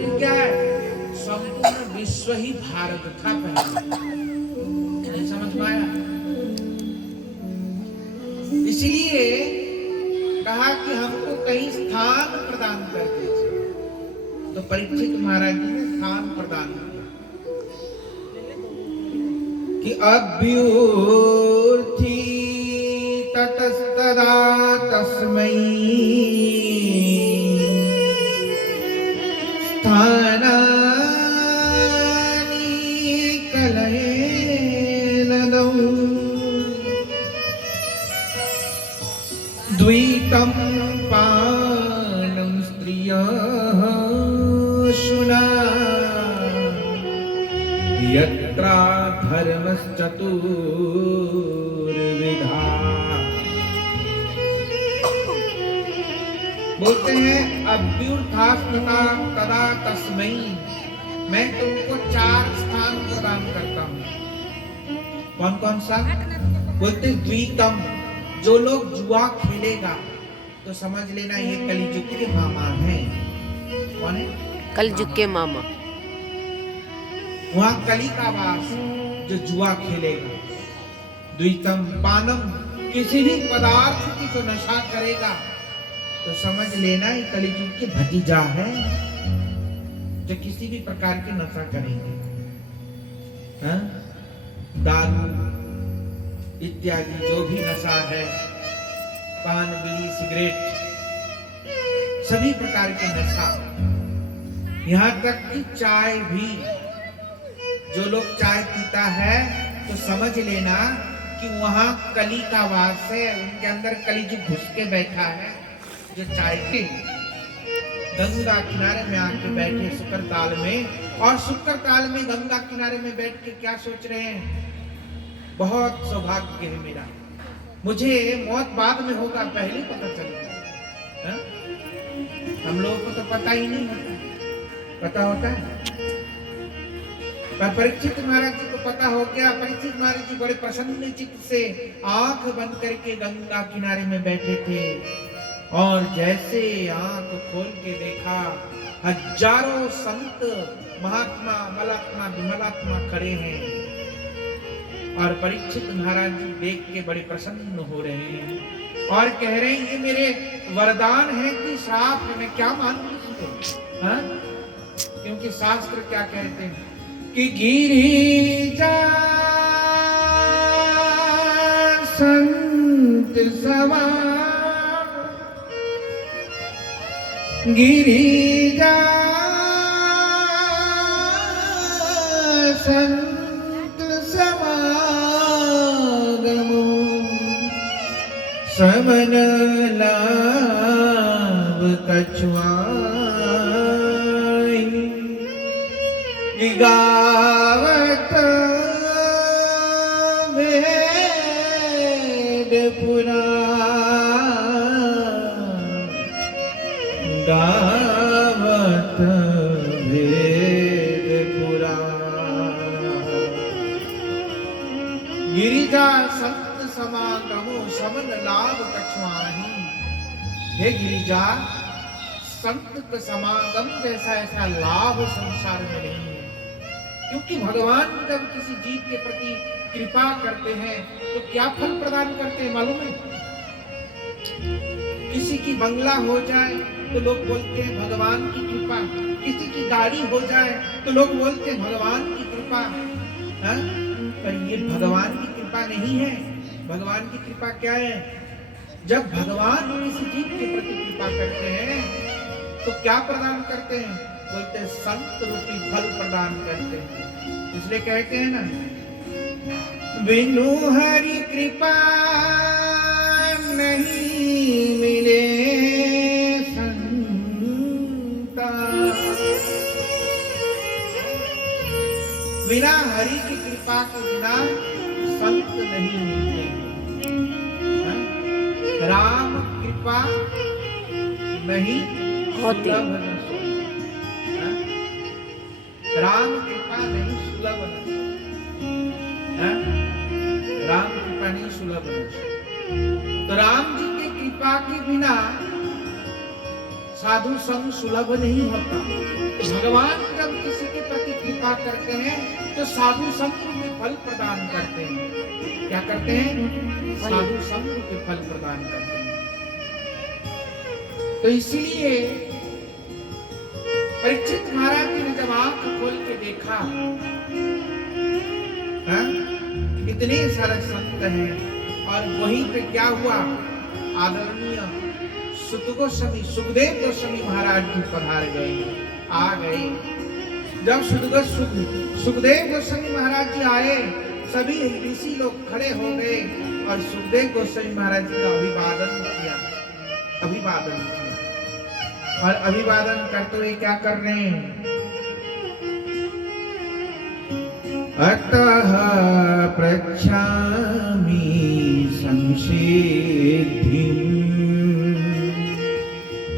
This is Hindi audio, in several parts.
कि क्या है, संपूर्ण विश्व ही भारत था पहले। नहीं समझ में आया? इसलिए कहा कि हमको कहीं स्थान प्रदान कर दीजिए। तो परीक्षित महाराज जी ने स्थान प्रदान किया कि अभ्युर्थी ततस्तदा तस्मै स्थानानि कलयेनदौ द्वैतं पानं स्त्रियः शुना यत्रा धर्मश्चतुर्विधा। बोलते हैं अभ्युर्थास्तथा तदा तस्मै, मैं तुमको 4 स्थान प्रदान करता हूं। कौन कौन सा? बोलते द्वितम, जो लोग जुआ खेलेगा तो समझ लेना ये कलिजुग के मामा हैं। कौन है? कलयुग के मामा। वहां कली का वास, जो जुआ खेलेगा। द्वितम पानम, किसी भी पदार्थ की जो नशा करेगा तो समझ लेना ये कलिजुग के भतीजा है, जो किसी भी प्रकार की नशा करेंगे। हाँ? दारू इत्यादि जो भी नशा है, पान बीड़ी सिगरेट, सभी प्रकार के नशा, यहाँ तक कि चाय भी, जो लोग चाय पीता है तो समझ लेना कि वहां कली का वास है, उनके अंदर कली जो घुस के बैठा है। जो चाय के गंगा किनारे में आके बैठे शुक्र ताल में, और शुक्र ताल में गंगा किनारे में बैठ के क्या सोच रहे हैं, बहुत सौभाग्य है मेरा, मुझे मौत बाद में होगा, पहले पता चल गया। हम लोगों को तो पता ही नहीं होता, पता होता है? पर परीक्षित महाराज जी को पता हो गया। परीक्षित महाराज जी बड़े प्रसन्न चित्त से आंख बंद करके गंगा किनारे में बैठे थे, और जैसे आंख खोल के देखा, हजारों संत महात्मा मलात्मा विमलात्मा खड़े हैं, और परीक्षित महाराज जी देख के बड़े प्रसन्न हो रहे हैं और कह रहे हैं ये मेरे वरदान है कि साफ है, मैं क्या मानूं इसको? हाँ? क्योंकि शास्त्र क्या कहते हैं कि गिरिजा संत समा, गिरिजा संत समागमो समन लाभ कछुआई, गावत वेद पुराण, गावत वेद पुराण। गिरिजा संत समागमो समन लाभ कछुआही। हे गिरिजा, संत का समागम जैसा ऐसा लाभ संसार में नहीं है। क्योंकि भगवान जब किसी जीव के प्रति कृपा करते हैं तो क्या फल प्रदान करते हैं मालूम है? किसी की बंगला हो जाए तो लोग बोलते हैं भगवान की कृपा, किसी की गाड़ी हो जाए तो लोग बोलते हैं भगवान की कृपा। हाँ? पर ये भगवान की कृपा नहीं है। भगवान की कृपा क्या है? जब भगवान किसी जीव के प्रति कृपा करते हैं तो क्या प्रदान करते हैं? बोलते हैं संत रूपी फल प्रदान करते हैं। इसलिए कहते हैं ना, बिनु हरि कृपा नहीं मिले संता, बिना हरि की कृपा के बिना संत नहीं मिलते। राम कृपा नहीं होती, राम कृपा नहीं सुलभ, राम कृपा नहीं सुलभ। तो राम जी के कृपा के बिना साधु संग सुलभ नहीं होता। भगवान जब किसी के प्रति कृपा करते हैं तो साधु संग में फल प्रदान करते हैं। क्या करते हैं? साधु संग के फल प्रदान करते हैं। तो इसीलिए परीक्षित महाराज जी ने जब आंख खोल के देखा, इतने सारे संत हैं, और वहीं पे क्या हुआ, आदरणीय सुत गोस्वामी सुखदेव गोस्वामी महाराज जी पधार गए, आ गए। जब सुखदेव गोस्वामी महाराज जी आए, सभी ऋषि लोग खड़े हो गए और सुखदेव गोस्वामी महाराज जी का अभिवादन किया। और अभिवादन करते हुए क्या कर रहे हैं? अतः पृच्छामि संसिद्धिं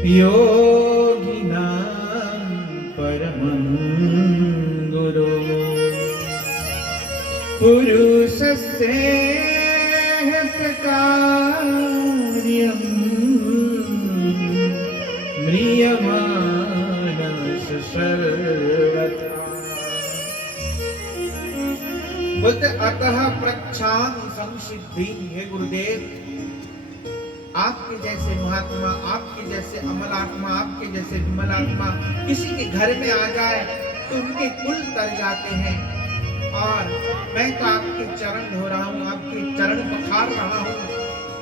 योगिनां परमं गुरो पुरुषस्य प्रकार्यं म्रियमाणस्य सर्वथा। बोलते अतः प्रच्छामि संसिद्धिं, हे गुरुदेव, आपके जैसे महात्मा, आपके जैसे अमलात्मा, आपके जैसे विमलात्मा किसी के घर में आ जाए तो उनके कुल तर जाते हैं। और मैं तो आपके चरण धो रहा हूँ, आपके चरण पखार रहा हूँ,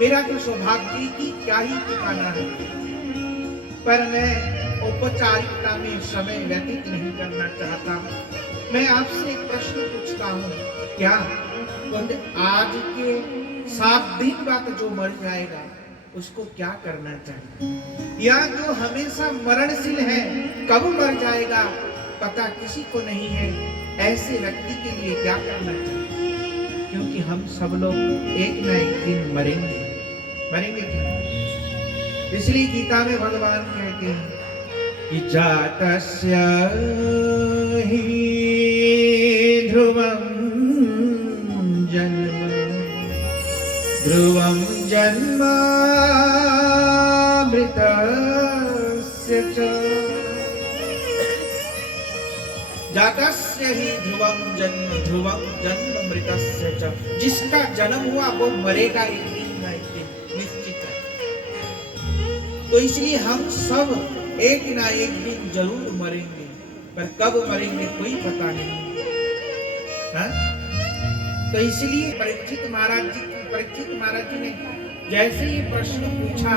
मेरा तो सौभाग्य की क्या ही ठिकाना है। पर मैं औपचारिकता में समय व्यतीत नहीं करना चाहता। मैं आपसे एक प्रश्न पूछता हूँ, क्या आज के 7 दिन बाद जो मर जाएगा उसको क्या करना चाहिए? या जो हमेशा मरणशील है, कब मर जाएगा पता किसी को नहीं है, ऐसे व्यक्ति के लिए क्या करना चाहिए? क्योंकि हम सब लोग एक न एक दिन मरेंगे कि नहीं? इसलिए गीता में भगवान कहते हैं कि जातस्य हि ध्रुवं जन्म मृतस्य च। जातस्य हि ध्रुवं जन्म मृतस्य च। जिसका जन्म हुआ वो मरेगा एक दिन निश्चित है। तो इसलिए हम सब एक ना एक दिन जरूर मरेंगे, पर कब मरेंगे कोई पता नहीं। तो इसलिए परीक्षित महाराज जी ने जैसे ये प्रश्न पूछा,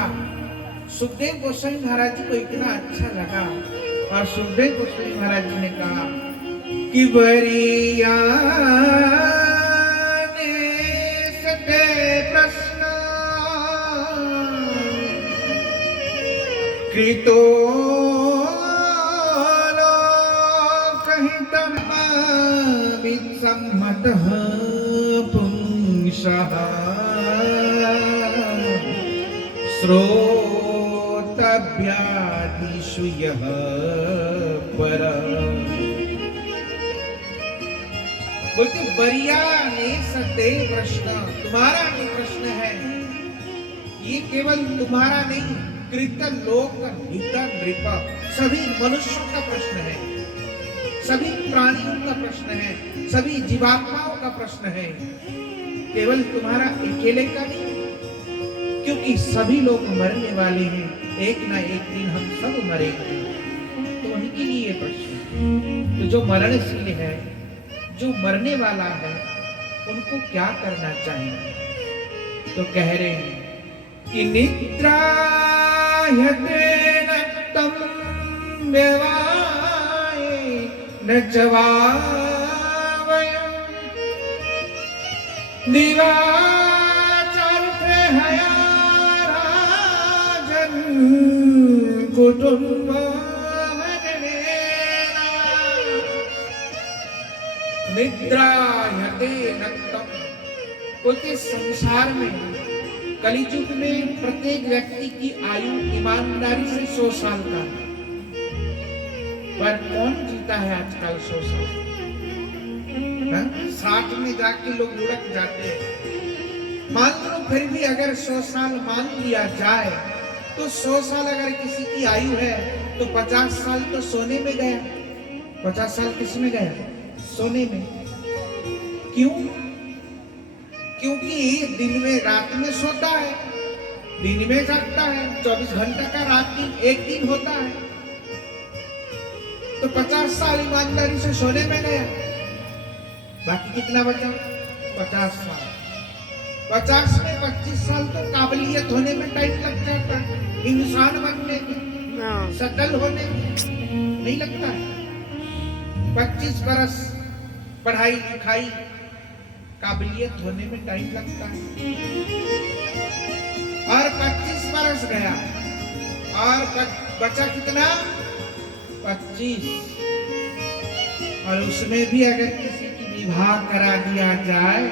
सुखदेव गोस्वामी महाराज जी को इतना अच्छा लगा, और सुखदेव गोस्वामी महाराज जी ने कहा कि वरियाने सते प्रश्न कृतो लोकहितं विसम्मतः पुंसः श्रोतव्यादिषु यः परः। बोलते बरिया ने सते प्रश्न, तुम्हारा जो प्रश्न है ये केवल तुम्हारा नहीं, कृत लोक हित नृप, सभी मनुष्यों का प्रश्न है, सभी प्राणियों का प्रश्न है, सभी जीवात्माओं का प्रश्न है, केवल तुम्हारा अकेले का नहीं। क्योंकि सभी लोग मरने वाले हैं, एक ना एक दिन हम सब मरेंगे। तो उनके लिए प्रश्न, तो जो मरणशील है, जो मरने वाला है, उनको क्या करना चाहिए? तो कह रहे हैं कि निद्रायते नक्तं व्यवाये न च वावयम् दिवाचर्थे हया राजन् कुटुम्बवनेना। निद्रायते नक्तं, बोलते संसार में कलियुग में प्रत्येक व्यक्ति की आयु ईमानदारी से 100 साल का है, पर कौन जीता है आजकल 100 साल? 60 में जाके लोग लुढ़क जाते हैं। मान लो फिर भी अगर 100 साल मान लिया जाए तो 100 साल अगर किसी की आयु है तो 50 साल तो सोने में गया। 50 साल किस में गया? सोने में। क्यों? क्योंकि दिन में रात में सोता है, दिन में जागता है। 24 घंटा का रात दिन एक दिन होता है। तो 50 साल ईमानदारी से सोने में गया, बाकी कितना बचा? 50 साल। 50 में 25 साल तो काबिलियत होने में टाइम लग जाता है, इंसान बनने में, सकल होने में नहीं लगता है। 25 बरस पढ़ाई लिखाई काबिलियत होने में टाइम लगता है। और 25 बरस गया और बचा कितना? 25। और उसमें भी अगर किसी की विवाह करा दिया जाए,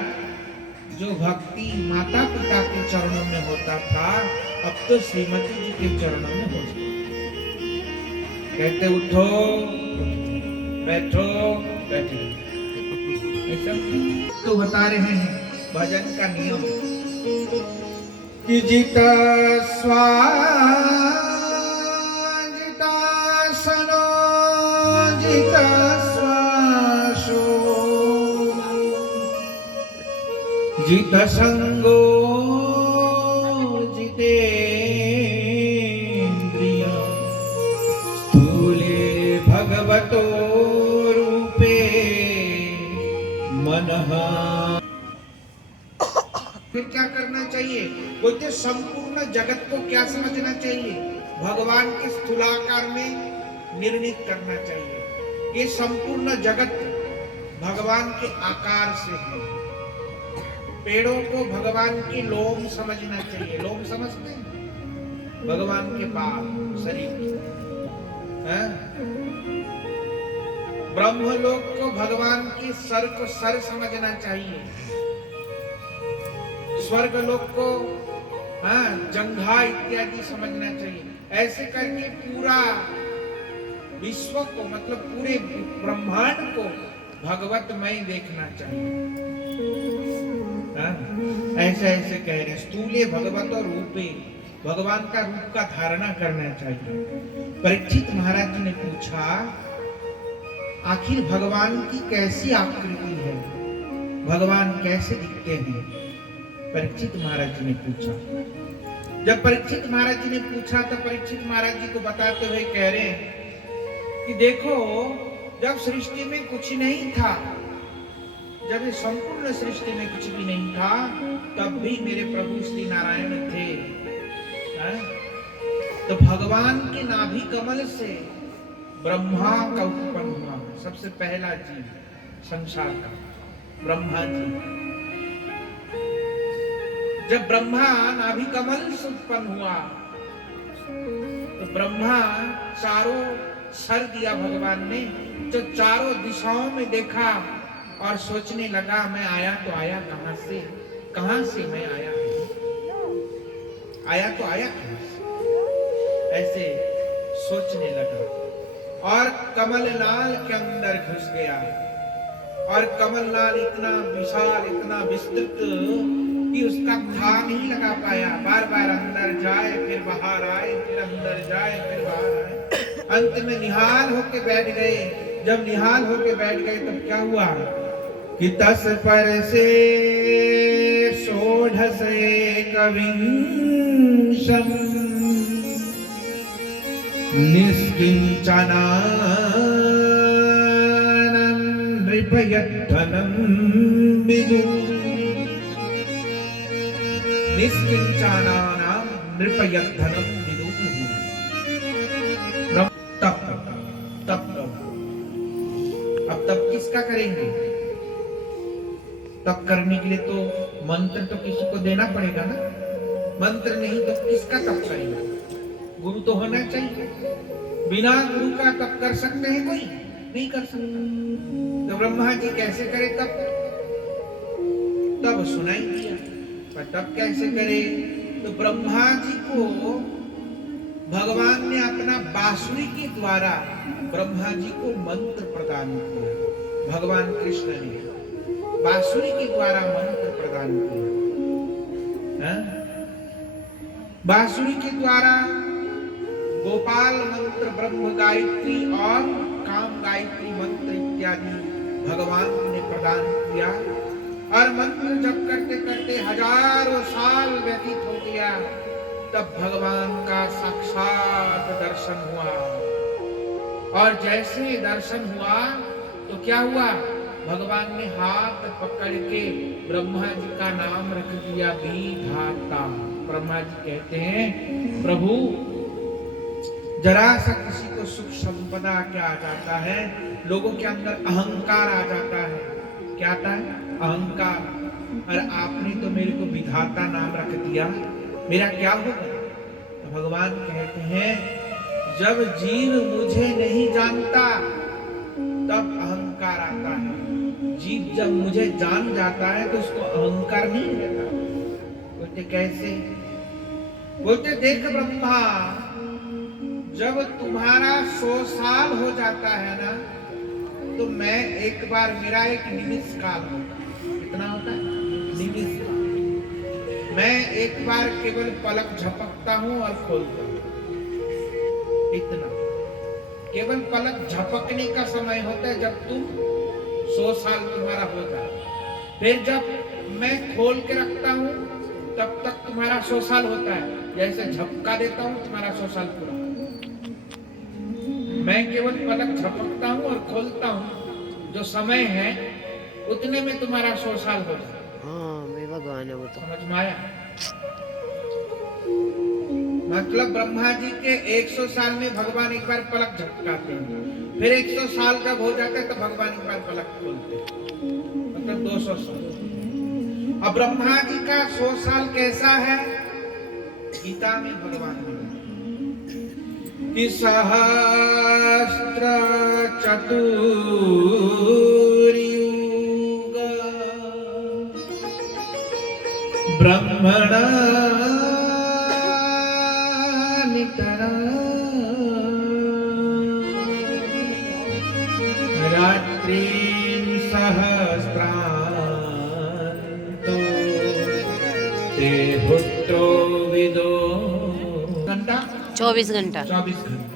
जो भक्ति माता पिता के चरणों में होता था अब तो श्रीमती जी के चरणों में हो जाता। कहते उठो बैठो बैठो, ऐसा तो बता रहे हैं भजन का नियम कि जिता जिता सनो जिता श्वासो जित संगो जितेन्द्रिय स्थूले भगवतो रूपे मनः। फिर क्या करना चाहिए? बोलते संपूर्ण जगत को क्या समझना चाहिए? भगवान के स्थूलाकार में निर्णित करना चाहिए। ये संपूर्ण जगत भगवान के आकार से है। पेड़ों को भगवान के लोम समझना चाहिए। लोम समझते हैं? भगवान के बाल शरीर है। ब्रह्मलोक को भगवान के सर को सर समझना चाहिए। स्वर्ग लोक को जंघा इत्यादि समझना चाहिए। ऐसे करके पूरा विश्व को मतलब पूरे ब्रह्मांड को भगवतमय देखना चाहिए। ऐसे ऐसे कह रहे स्थूले भगवत रूपे, भगवान का रूप का धारणा करना चाहिए। परीक्षित महाराज ने पूछा आखिर भगवान की कैसी आकृति है, भगवान कैसे दिखते हैं? परीक्षित महाराज जी ने पूछा। जब परीक्षित महाराज जी ने पूछा तो परीक्षित महाराज जी को बताते हुए कह रहे हैं कि देखो, जब सृष्टि में कुछ नहीं था, जब ये संपूर्ण सृष्टि में कुछ भी नहीं था, तब भी मेरे प्रभु श्री नारायण थे। तो भगवान के नाभि कमल से ब्रह्मा का उत्पन्न हुआ। सबसे पहला जीव संसार का ब्रह्मा जी। जब ब्रह्मा नाभि कमल से उत्पन्न हुआ तो ब्रह्मा चारों सर दिया भगवान ने, जो चारों दिशाओं में देखा और सोचने लगा मैं आया तो आया कहां से, कहां से मैं आया तो आया कहां से, ऐसे सोचने लगा। और कमललाल के अंदर घुस गया। और कमललाल इतना विशाल इतना विस्तृत कि उसका था नहीं लगा पाया। बार बार अंदर जाए फिर बाहर आए, फिर अंदर जाए फिर बाहर आए। अंत में निहाल होके बैठ गए। जब निहाल होके बैठ गए तब क्या हुआ कि 10 पर से सोढ़ से कविंशम निष्किंचनानं नृपयद्धनं विदु। निष्किंचनानां नृपयद्धनं विदु। तप तप अब तप किसका करेंगे? तप करने के लिए तो मंत्र तो किसी को देना पड़ेगा ना। मंत्र नहीं तो किसका तप करेगा? गुरु तो होना चाहिए। बिना गुरु का तप कर सकते हैं कोई? नहीं कर सकता। तो ब्रह्मा जी कैसे करे तप? तब सुनाई दिया। पर तब कैसे करे? तो ब्रह्मा जी को भगवान ने अपना बांसुरी के द्वारा ब्रह्मा जी को मंत्र प्रदान किया। भगवान कृष्ण ने बांसुरी के द्वारा मंत्र प्रदान किया। बांसुरी के द्वारा गोपाल मंत्र, ब्रह्म गायत्री और काम गायत्री मंत्र इत्यादि भगवान ने प्रदान किया। और मंत्र जप करते करते हजारों साल व्यतीत हो गया, तब भगवान का साक्षात दर्शन हुआ। और जैसे दर्शन हुआ तो क्या हुआ, भगवान ने हाथ पकड़ के ब्रह्मा जी का नाम रख दिया, विधाता। ब्रह्मा जी कहते हैं, प्रभु जरा सा किसी को सुख संपदा क्या आ जाता है, लोगों के अंदर अहंकार आ जाता है। क्या आता है? अहंकार। और आपने तो मेरे को विधाता नाम रख दिया, मेरा क्या होगा? तो भगवान कहते हैं, जब जीव मुझे नहीं जानता तब अहंकार आता है, जीव जब मुझे जान जाता है तो उसको अहंकार नहीं रहता। बोलते कैसे? बोलते देख ब्रह्मा, जब तुम्हारा 100 साल हो जाता है ना, तो मैं एक बार, मेरा एक निमिष काल होता है। कितना होता है? निमिष काल। मैं एक बार केवल पलक झपकता हूं और खोलता हूं, इतना। केवल पलक झपकने का समय होता है जब तुम 100 साल तुम्हारा हो जाए। फिर जब मैं खोल के रखता हूं तब तक तुम्हारा 100 साल होता है। जैसे झपका देता हूं तुम्हारा 100 साल पूरा। मैं केवल पलक झपकता हूं और खोलता हूं, जो समय है उतने में तुम्हारा 100 साल हो जाए। हाँ, मैं भगवान है वो तो। समझ में आया? मतलब ब्रह्मा जी के 100 साल में भगवान एक बार पलक झपकाते हैं, फिर 100 साल जब हो जाता है तो भगवान एक बार पलक खोलते हैं, मतलब 200 साल। अब ब्रह्मा जी का 100 साल कैसा है? गीता में भगवान ने कि सहस्त्र चतुर्युग ब्रह्मणा नितरा रात्रिं सहस्रान्तो ते हुट्टो विदो। घंटा 24 घंटा। 24 घंटा।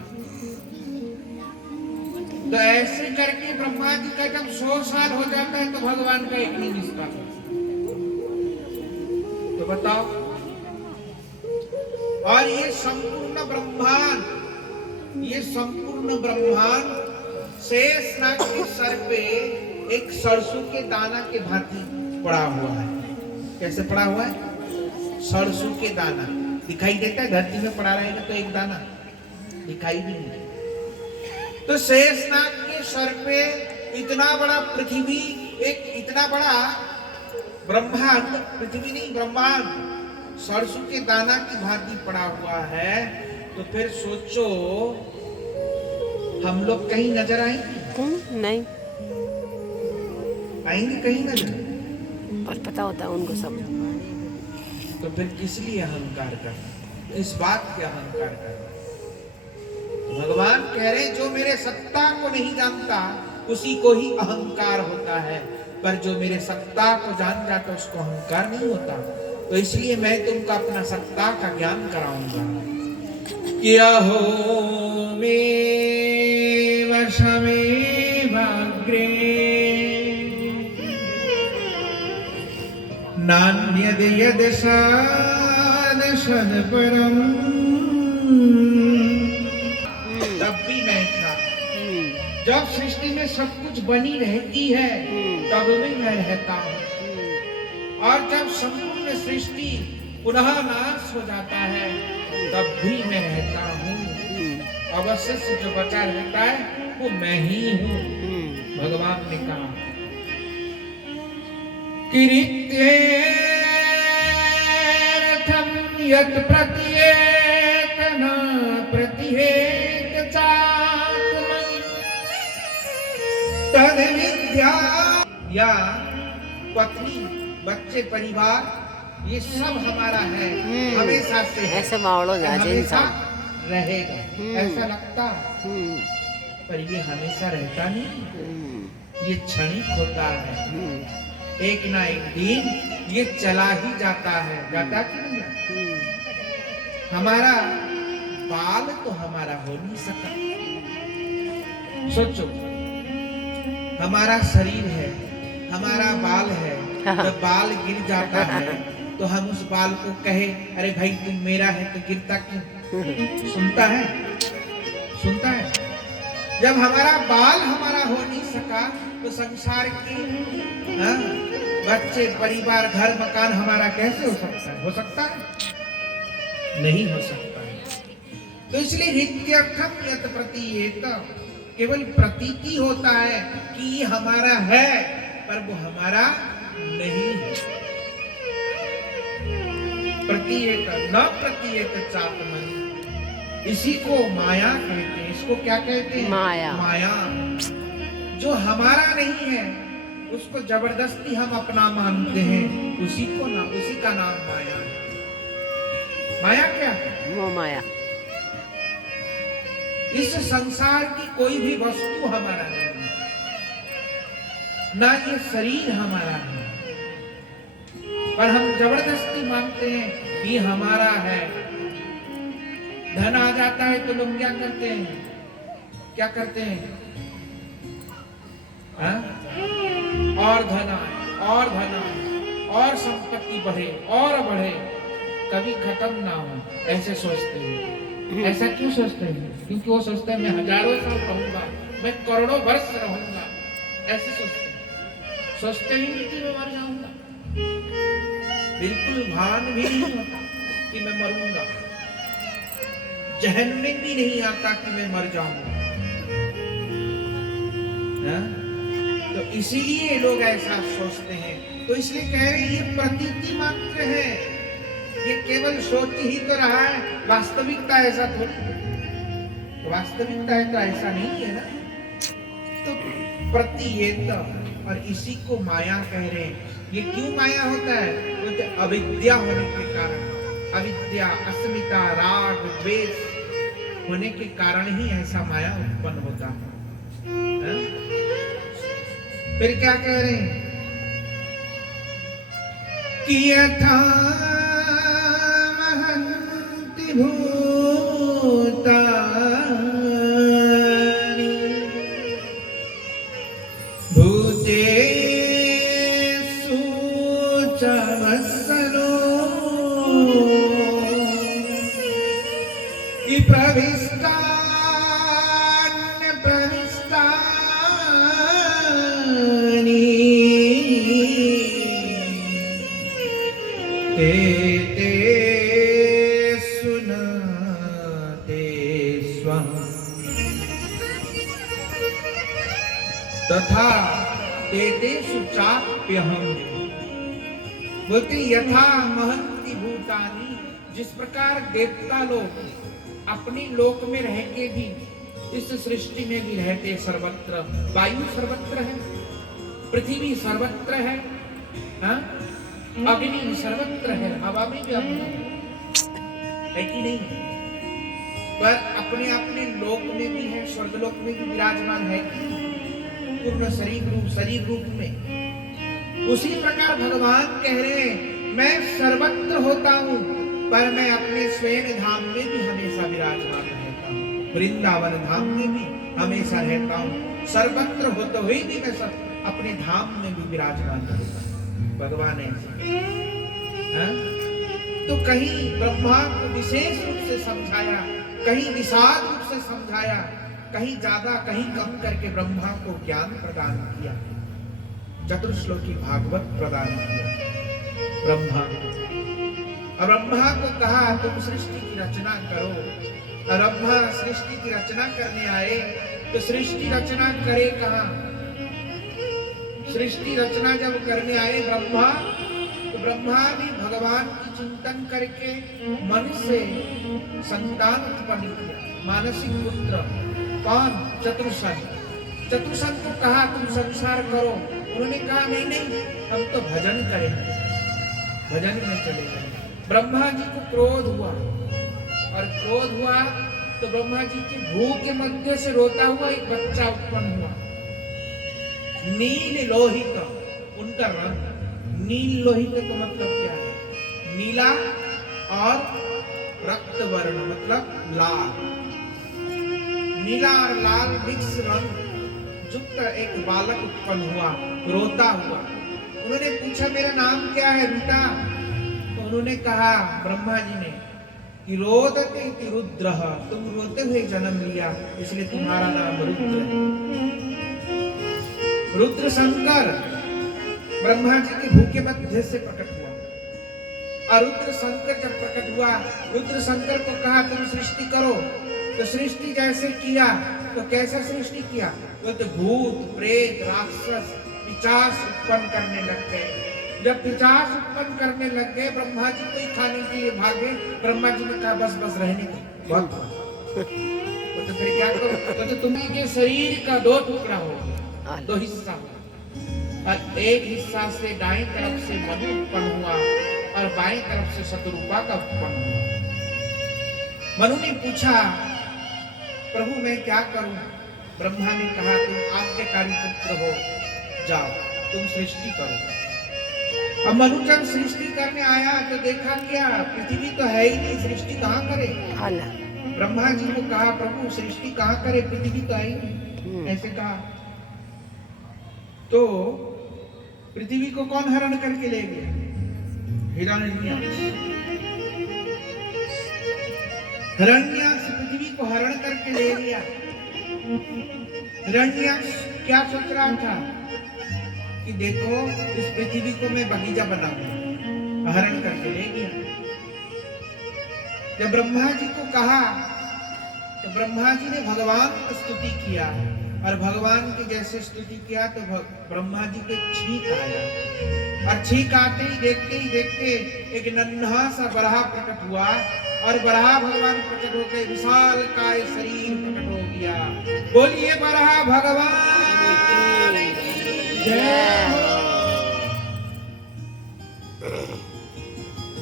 तो ऐसे करके ब्रह्मा जी का जब 100 साल हो जाता है तो भगवान का एक निमिष काल। तो बताओ, और ये संपूर्ण ब्रह्मांड शेषनाग के सर पे एक सरसों के दाना के भांति पड़ा हुआ है। कैसे पड़ा हुआ है? सरसों के दाना दिखाई देता है, धरती में पड़ा रहेगा तो एक दाना दिखाई नहीं देता। तो शेषनाग के सर पे इतना बड़ा पृथ्वी, एक इतना बड़ा ब्रह्मांड, पृथ्वी नहीं ब्रह्मांड सरसों के दाना की भांति पड़ा हुआ है। तो फिर सोचो, हम लोग कहीं नजर आएंगे? नहीं। आएंगे कहीं नजर? और पता होता है उनको सब। तो फिर किस लिए अहंकार करना? इस बात के अहंकार करना। भगवान कह रहे, जो मेरे सत्ता को नहीं जानता उसी को ही अहंकार होता है, पर जो मेरे सत्ता को जान जाता उसको अहंकार नहीं होता। तो इसलिए मैं तुमको अपना सत्ता का ज्ञान कराऊंगा। क्या हो में वशमेवाग्रे नान्यद यद सादशद परम। तब भी मैं था, जब सृष्टि में सब कुछ बनी रहती है तब भी मैं रहता हूँ, और जब संपूर्ण सृष्टि पुनः नाश हो जाता है तब भी मैं रहता हूँ। अवश्य से जो बचा रहता है वो मैं ही हूँ। भगवान ने कहा, किरित्यर्थम यत् प्रत्येक न प्रत्येक चात्मन तद विद्या। या पत्नी, बच्चे, परिवार, ये सब हमारा है, हमेशा से है, ऐसे मावड़ो जाजे इंसान रहेगा, ऐसा लगता है, पर ये हमेशा रहता नहीं, ये क्षणिक होता है। एक ना एक दिन ये चला ही जाता है, जाता कि नहीं जाता? हमारा बाल तो हमारा हो नहीं सका। सोचो, हमारा शरीर है, हमारा बाल है, जब बाल गिर जाता है तो हम उस बाल को कहे अरे भाई तुम मेरा है, तो गिरता क्यों? सुनता है? सुनता है? जब हमारा बाल हमारा हो नहीं सका तो संसार के बच्चे, परिवार, घर, मकान हमारा कैसे हो सकता है? हो सकता है? नहीं हो सकता है। तो इसलिए नित्यर्थम यत् प्रतीयेत, केवल प्रतीति होता है कि ये हमारा है, पर वो हमारा नहीं है। प्रतीयेत न प्रतीयेत चात्मनि, इसी को माया कहते हैं। इसको क्या कहते हैं? माया। माया। जो हमारा नहीं है उसको जबरदस्ती हम अपना मानते हैं, उसी का नाम माया है। माया क्या है? वो माया। इस संसार की कोई भी वस्तु हमारा नहीं है, ना ये शरीर हमारा है, पर हम जबरदस्ती मानते हैं ये हमारा है। धन आ जाता है तो लोग क्या करते हैं? क्या करते हैं? और धन आए, और धन आए, और संपत्ति बढ़े और बढ़े, कभी खत्म ना हो, ऐसे सोचते हैं। ऐसा क्यों सोचते हैं? क्योंकि वो सोचते हैं मैं हजारों साल रहूंगा, मैं करोड़ों वर्ष रहूंगा, ऐसे सोचते हैं। सोचते ही नहीं कि मैं मर जाऊंगा, बिल्कुल भान भी नहीं होता कि मैं मरूंगा, जहन में भी नहीं आता कि मैं मर जाऊंगा। तो इसीलिए लोग ऐसा सोचते हैं। तो इसलिए कह रहे हैं ये प्रतीति मात्र है, ये केवल सोच ही तो रहा है, वास्तविकता ऐसा थोड़ी। वास्तविकता है तो ऐसा नहीं है ना। तो प्रतीयेत, और इसी को माया कह रहे हैं। ये क्यों माया होता है? बोलते अविद्या होने के कारण, अविद्या, अस्मिता, राग, द्वेष होने के कारण ही ऐसा माया उत्पन्न होता है। फिर क्या कह रहे हैं कि यथा महन्ति भूतानि भूतेषु च वत्सरो प्रविष्टा ते सुनते स्वं तथा तेषु चाप्यहम्। बोलते यथा महन्ति भूतानि, जिस प्रकार देवता लोग अपने लोक में रह के भी इस सृष्टि में भी रहते, सर्वत्र वायु सर्वत्र है, पृथ्वी सर्वत्र है, अग्नि सर्वत्र है, हवा में भी अग्नि है कि नहीं? पर अपने अपने लोक में भी है, स्वर्गलोक में भी विराजमान है कि पूर्ण शरीर रूप में। उसी प्रकार भगवान कह रहे हैं मैं सर्वत्र होता हूँ, पर मैं अपने स्वयं धाम में भी हमेशा विराजमान रहता हूँ, वृंदावन धाम में भी हमेशा रहता हूँ, सर्वत्र होते हुए भी मैं सब अपने धाम में भी विराजमान रहता हूँ। भगवान ऐसे तो कहीं ब्रह्मा को विशेष रूप से समझाया, कहीं विशाल रूप से समझाया, कहीं ज्यादा कहीं कम करके ब्रह्मा को ज्ञान प्रदान किया, चतुर्श्लोकी भागवत प्रदान किया ब्रह्मा को। और ब्रह्मा को कहा तुम सृष्टि की रचना करो। और ब्रह्मा सृष्टि की रचना करने आए तो सृष्टि रचना करे कहाँ? सृष्टि रचना जब करने आए ब्रह्मा, तो ब्रह्मा भी भगवान की चिंतन करके मन से संतान उत्पन्न किया, मानसिक पुत्र। कौन? चतुर्सन। चतुर्सन को कहा तुम संसार करो, उन्होंने कहा नहीं नहीं हम तो भजन करेंगे, भजन में चले गए। ब्रह्मा जी को क्रोध हुआ, और क्रोध हुआ तो ब्रह्मा जी की भूख के मध्य से रोता हुआ एक बच्चा उत्पन्न हुआ, नील लोहित उनका रंग। नील लोहित का मतलब क्या है? नीला और रक्त वर्ण मतलब लाल, नीला और लाल मिक्स रंग युक्त एक बालक उत्पन्न हुआ, रोता हुआ। उन्होंने पूछा मेरा नाम क्या है बेटा? तो उन्होंने कहा ब्रह्मा जी ने कि रोदते इति रुद्रः, तुम रोते हुए जन्म लिया इसलिए तुम्हारा नाम रुद्र है। रुद्र शंकर ब्रह्मा जी के भूखे मध्य से प्रकट हुआ और रुद्र शंकर जब प्रकट हुआ, रुद्र शंकर को कहा तुम सृष्टि करो। तो सृष्टि जैसे किया तो कैसा सृष्टि किया? बोलते भूत प्रेत राक्षस पिशाच उत्पन्न करने लग गए। जब पिशाच उत्पन्न करने लग गए ब्रह्मा जी को ही खाने के लिए भागे। ब्रह्मा जी ने कहा बस बस रहने दो, बहुत तो फिर क्या करो? तो तुम्हारे शरीर का दो टुकड़ा हो, दो हिस्सा हो, और एक हिस्सा से दाएं तरफ से मनु उत्पन्न हुआ और बाएं तरफ से शत्रुपा का उत्पन्न हुआ। मनु ने पूछा प्रभु मैं क्या करूं? ब्रह्मा ने कहा तुम आज्ञाकारी पुत्र हो, जाओ तुम सृष्टि करो। अब मनु जब सृष्टि करने आया तो देखा क्या, पृथ्वी तो है ही नहीं, सृष्टि कहाँ करे? ब्रह्मा जी को कहा प्रभु सृष्टि कहाँ करे, पृथ्वी तो है ही नहीं, ऐसे कहा। तो पृथ्वी को कौन हरण करके ले गया? हिरण्याक्ष। हिरण्याक्ष पृथ्वी को हरण करके ले गया। हिरण्याक्ष क्या सोच रहा था कि देखो इस पृथ्वी को मैं बगीचा बनाऊंगा, हरण करके ले गया। जब ब्रह्मा जी को कहा तो ब्रह्मा जी ने भगवान की स्तुति किया और भगवान की जैसे स्तुति किया तो ब्रह्मा जी को छींक आया और छींक आते ही देखते एक नन्हा सा बरहा प्रकट हुआ और बरहा भगवान प्रकट होकर विशाल काय शरीर प्रकट हो गया। बोलिए बरहा भगवान जय हो।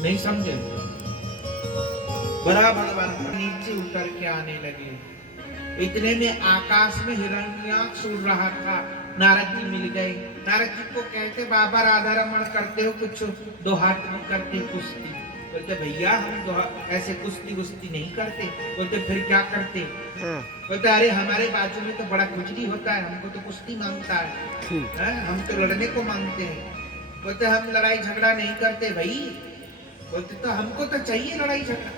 नहीं समझे? बरहा भगवान नीचे उतर के आने लगे। इतने में आकाश में हिरण्याक्ष उड़ रहा था, नारद जी मिल गए। नारद जी को कहते बाबा राधा रमण करते हो, कुछ दो हाथ में करते कुश्ती। बोलते भैया हम ऐसे कुश्ती वुस्ती नहीं करते। बोलते फिर क्या करते? बोलते अरे हमारे बाजू में तो बड़ा कुचरी होता है, हमको तो कुश्ती मांगता है, हम तो लड़ने को मांगते हैं। बोलते हम लड़ाई झगड़ा नहीं करते भाई। बोलते तो हमको तो चाहिए लड़ाई झगड़ा।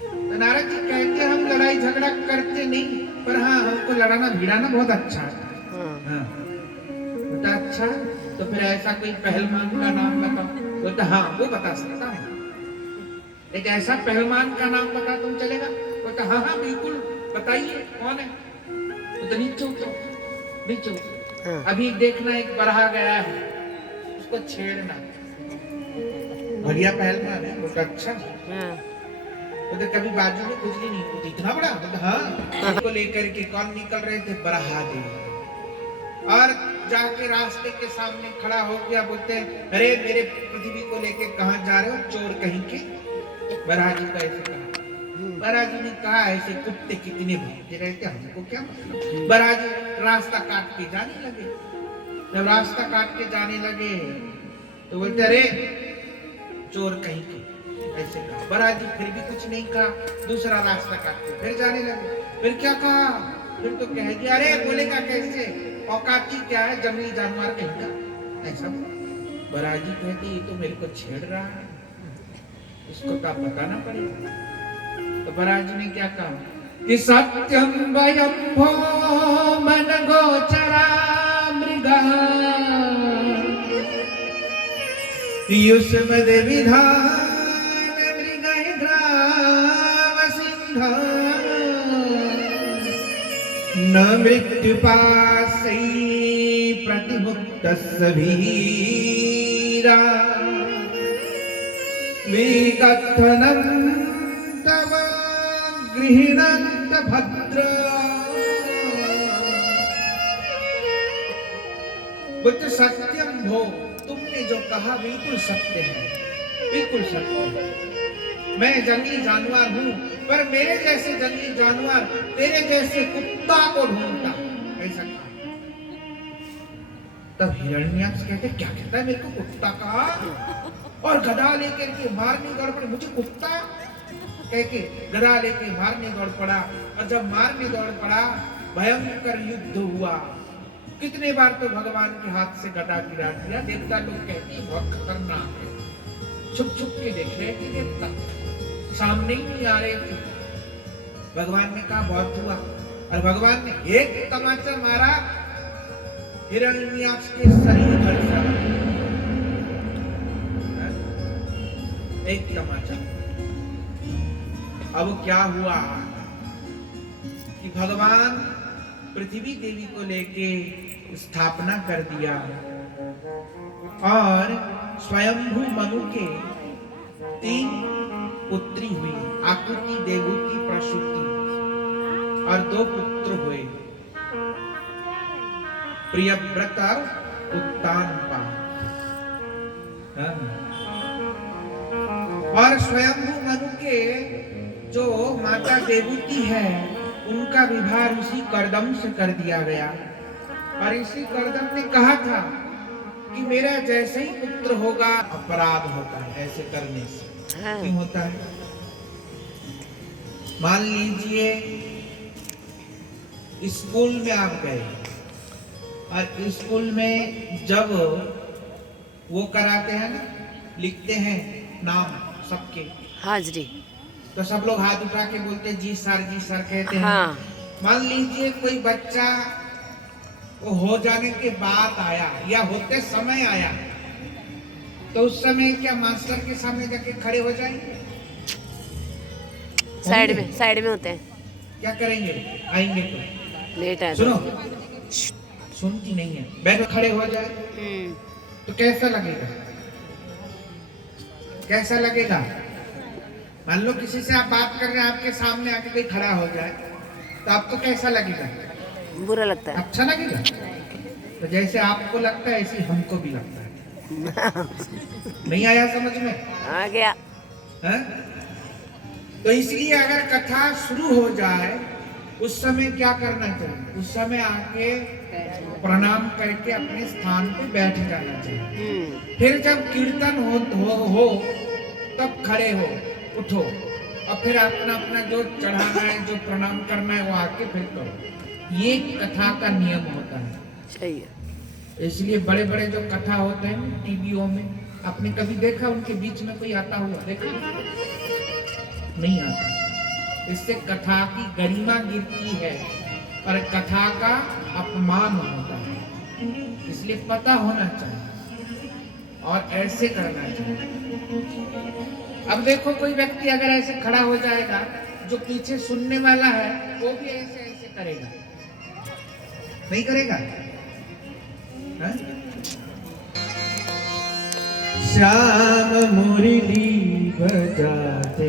तो नारद जी कहते हम लड़ाई झगड़ा करते नहीं, पर हाँ हमको लड़ाना भिड़ाना बहुत अच्छा है। बोलता अच्छा तो फिर ऐसा कोई पहलवान का नाम बताओ। बोलता हाँ वो बता सकता हूँ, एक ऐसा पहलवान का नाम बता तुम चलेगा? बोलता हाँ हाँ बिल्कुल बताइए कौन है? तो नीचे उतरो, नीचे उतरो। अभी देखना एक बरहा गया है, उसको छेड़ना, बढ़िया पहलवान है। बोलता अच्छा। बोलते कभी बाजू में कुछ नहीं होती, इतना बड़ा? बोलता हाँ। उसको लेकर के कौन निकल रहे थे? बरहा देव। और जाके रास्ते के सामने खड़ा हो गया। बोलते अरे मेरे पृथ्वी को लेके कहाँ जा रहे हो चोर कहीं के? बरहा जी को ऐसे कहा। बरहा जी ने कहा ऐसे कुत्ते कितने भौंकते रहते, हमको क्या मतलब? बरहा जी रास्ता काट के जाने लगे। जब रास्ता काट के जाने लगे तो बोलते अरे चोर कहीं के, ऐसे कहा। बरहा जी फिर भी कुछ नहीं कहा, दूसरा रास्ता काट के फिर जाने लगे। फिर क्या कहा? फिर तो कह दिया अरे बोलेगा कैसे, औकाती क्या है, जंगली जानवर कहीं का, ऐसा। बरहा जी कहते ये तो मेरे को छेड़ रहा है, इसको तो बताना पड़ेगा। तो बरहा जी ने क्या कहा कि सत्यम वयम भो मन गोचरा मृगा पीयूष मद विधान मृगय ग्राम सिंह न मृत्यु पासै प्रतिमुक्तस्य भीरा विकथनं तव गृह्णन्त भद्र। बोलते सत्यम भो, तुमने जो कहा बिल्कुल सत्य है, बिल्कुल सत्य है। मैं जंगली जानवर हूँ, पर मेरे जैसे जंगली जानवर तेरे जैसे कुत्ता को ढूंढता, ऐसा कहा। तब हिरण्याक्ष कहते क्या कहता है? मेरे को कुत्ता कहा और गदा लेकर के मारने गड़बड़, मुझे कुत्ता? कह के गदा लेके मारने दौड़ पड़ा। और जब मारने दौड़ पड़ा भयंकर युद्ध हुआ। कितने बार तो भगवान के हाथ से गदा गिरा दिया। देवता लोग कहते हैं बहुत खतरनाक है। छुप छुप के देख रहे थे देवता, सामने ही नहीं आ रहे थे। भगवान ने कहा बहुत हुआ, और भगवान ने एक तमाचा मारा, हिरण्याक्ष के शरीर भर गया। एक तमाचा। अब क्या हुआ कि भगवान पृथ्वी देवी को लेके स्थापना कर दिया, और स्वयंभू मनु के 3 पुत्री हुई, आकृति, देवहूति, प्रसूति, और 2 पुत्र हुए, प्रियव्रत और उत्तानपा। और स्वयंभू मनु के जो माता देवहूति है, उनका विवाह ऋषि कर्दम से कर दिया गया। और ऋषि कर्दम ने कहा था कि मेरा जैसे ही पुत्र होगा अपराध होता है ऐसे करने से। क्यों होता है? मान लीजिए स्कूल में आप गए, और स्कूल में जब वो कराते हैं ना, लिखते हैं नाम सबके, हाजिरी, तो सब लोग हाथ उठा के बोलते हैं जी सर कहते हैं। हाँ। मान लीजिए कोई बच्चा वो हो जाने के बाद आया या होते समय आया, तो उस समय क्या मास्टर के सामने जाके खड़े हो जाएंगे? साइड में होते हैं। क्या करेंगे? आएंगे तो लेट आए सुनो, सुनती नहीं है, बैठ खड़े हो जाए तो कैसा लगेगा? कैसा लगेगा? मान लो किसी से आप बात कर रहे हैं, आपके सामने आके कोई खड़ा हो जाए तो आपको कैसा लगेगा? बुरा लगता है। अच्छा लगेगा? तो जैसे आपको लगता है ऐसे हमको भी लगता है। नहीं आया समझ में? आ गया। है? तो इसलिए अगर कथा शुरू हो जाए उस समय क्या करना चाहिए? उस समय आके प्रणाम करके अपने स्थान पे बैठ जाना चाहिए। फिर जब कीर्तन हो तब खड़े हो, उठो, और फिर अपना अपना जो चढ़ाना है, जो प्रणाम करना है वो आके फिर करो। ये कथा का नियम होता है। सही है। इसलिए बड़े बड़े जो कथा होते हैं टीवीओ में, आपने कभी देखा उनके बीच में कोई आता हुआ? देखा नहीं आता। इससे कथा की गरिमा गिरती है और कथा का अपमान होता है। इसलिए पता होना चाहिए और ऐसे करना चाहिए। अब देखो कोई व्यक्ति अगर ऐसे खड़ा हो जाएगा, जो पीछे सुनने वाला है वो भी ऐसे ऐसे करेगा, नहीं करेगा? श्याम मुरली बजाते